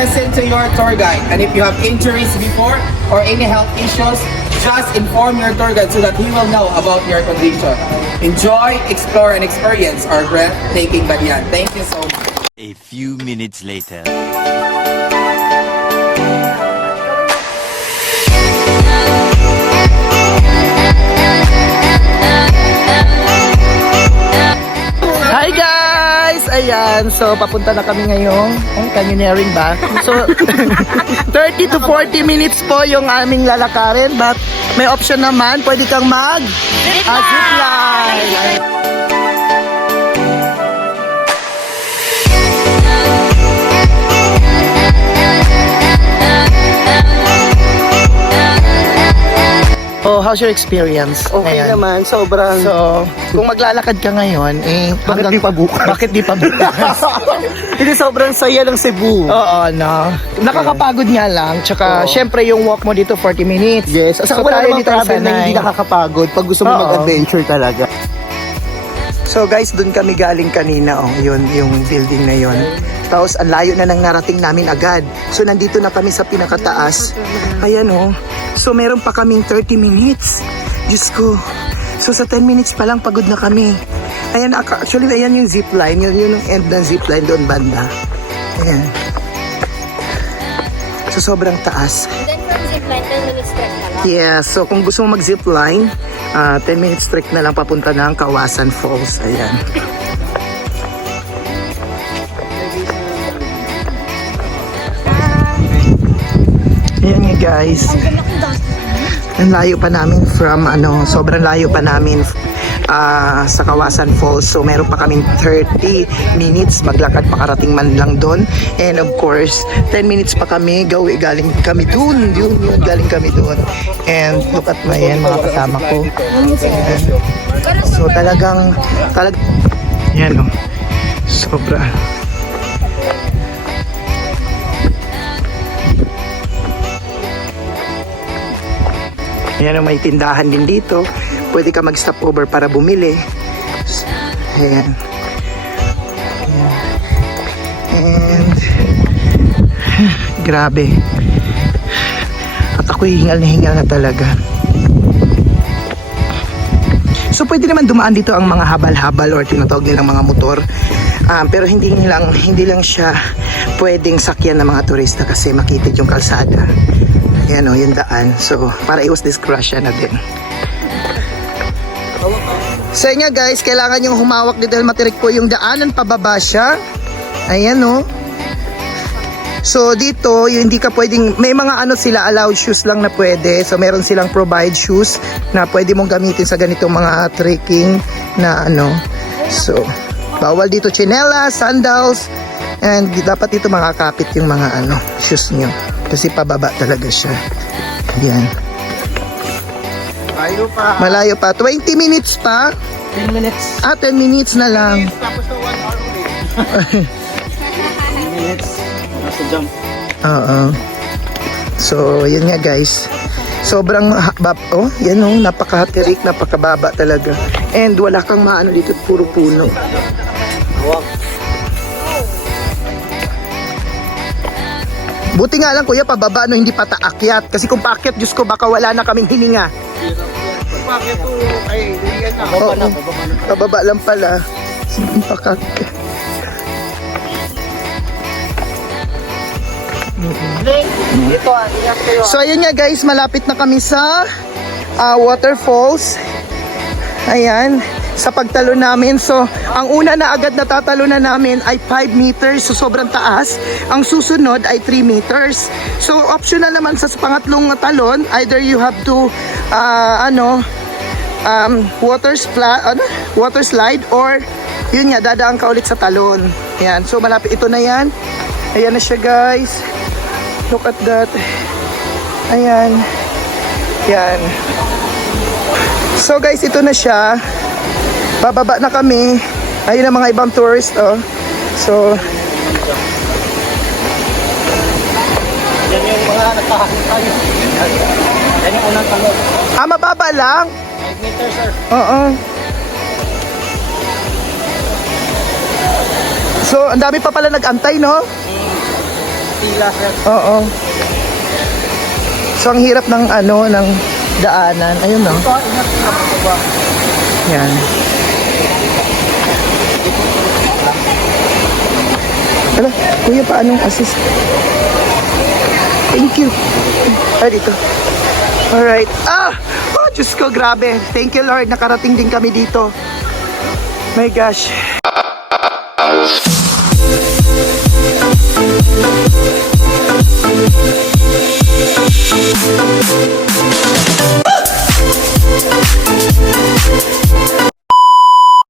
listen to your tour guide. And if you have injuries before or any health issues, just inform your tour guide so that he will know about your condition. Enjoy, explore, and experience our breathtaking Balian. Thank you so much. A few minutes later. Hi guys! Ayan, so papunta na kami ngayon. Ay, canyoneering ba? So, 30 to 40 minutes po yung aming lalakarin. But may option naman, pwede kang zipline. Oh, how's your experience? Okay naman, sobrang... So, kung maglalakad ka ngayon, Bakit di pa bukas? Bakit di pa bukas? Hindi, sobrang saya ng Cebu. Oo, no. Nakakapagod nga lang. Tsaka, syempre, yung walk mo dito 40 minutes. Yes, So, wala tayo namang dito travel na sanay. hindi nakakapagod pag gusto mo Oo. mag-adventure talaga. So guys, dun kami galing kanina, yun, yung building na yun. Tapos ang layo na nang narating namin agad. So nandito na kami sa pinakataas. Ayan So meron pa kaming 30 minutes. Diyos ko. So sa 10 minutes pa lang pagod na kami. Ayan, actually ayan yung zipline. Yun yung end ng zipline doon banda. Ayan. So sobrang taas. And then from zipline, 10 minutes trek na lang. Yeah, so kung gusto mo mag-zipline, 10 minutes trek na lang papunta ng Kawasan Falls. Ayan. Ayan nga guys. Ang layo pa namin from sobrang layo pa namin sa Kawasan Falls. So meron pa kaming 30 minutes maglakad pakarating man lang doon. And of course, 10 minutes pa kami galing kami doon. Galing kami doon. And look at mga kasama ko. Ayan. So talagang yan sobra. Ayan, may tindahan din dito. Pwede ka mag-stop over para bumili. Ayan. And grabe. At ako'y hingal na talaga. So pwede naman dumaan dito ang mga habal-habal or tinatawag nilang mga motor. Pero hindi lang siya pwedeng sakyan ng mga turista kasi makitid yung kalsada. Yan yung daan. So, para iwas disgrasya na din. So, nga guys, kailangan yung humawak dito dahil matirik po yung daanan, pababa siya. Ayan So, dito, yung hindi ka pwedeng, may mga sila, allowed shoes lang na pwede. So, meron silang provide shoes na pwede mong gamitin sa ganitong mga trekking na So, bawal dito tsinelas, sandals, and dapat dito makakapit yung mga shoes nyo. Kasi pababa talaga siya. Yan. Malayo pa. 20 minutes pa. 10 minutes. 10 minutes na lang. Tapos na 1 hour ulit. 10 minutes. Nasa jump. Oo. So, yun nga guys. Sobrang napakatirik, napakababa talaga. And wala kang maano dito, puro puno. Buti nga lang kuya, pababa hindi pa taakyat. Kasi kung paakyat, Diyos ko, baka wala na kaming hininga. Bakit po? Ay, yan na. Oo, pababa lang pala. Hindi pa kaakyat. So ayun nga guys, malapit na kami sa waterfalls. Ayan, sa pagtalo namin. So ang una na agad na tatalo na namin ay 5 meters, so sobrang taas. Ang susunod ay 3 meters. So optional naman sa pangatlong talon, either you have to water slide or yun nga, dadaan ka ulit sa talon. Ayan, so malapit ito na yan. Ayan na siya guys. Look at that. Ayan. Yan. So guys, ito na siya. Bababa na kami. Ayun ang mga ibang tourist, So, Yan yung mga nagpahakot tayo. Yan yung unang tanong. mababa lang. 5 meters, sir. Oo. So, ang dami pa pala nag-antay, no? pila, sir. Oo. So, ang hirap ng ng daanan. Ayun, no? Ito, ingat ka po ba? Yan. Hala, kuya, paanong assist? Thank you. Dito. Alright. Oh, Diyos ko, grabe. Thank you, Lord. Nakarating din kami dito. My gosh.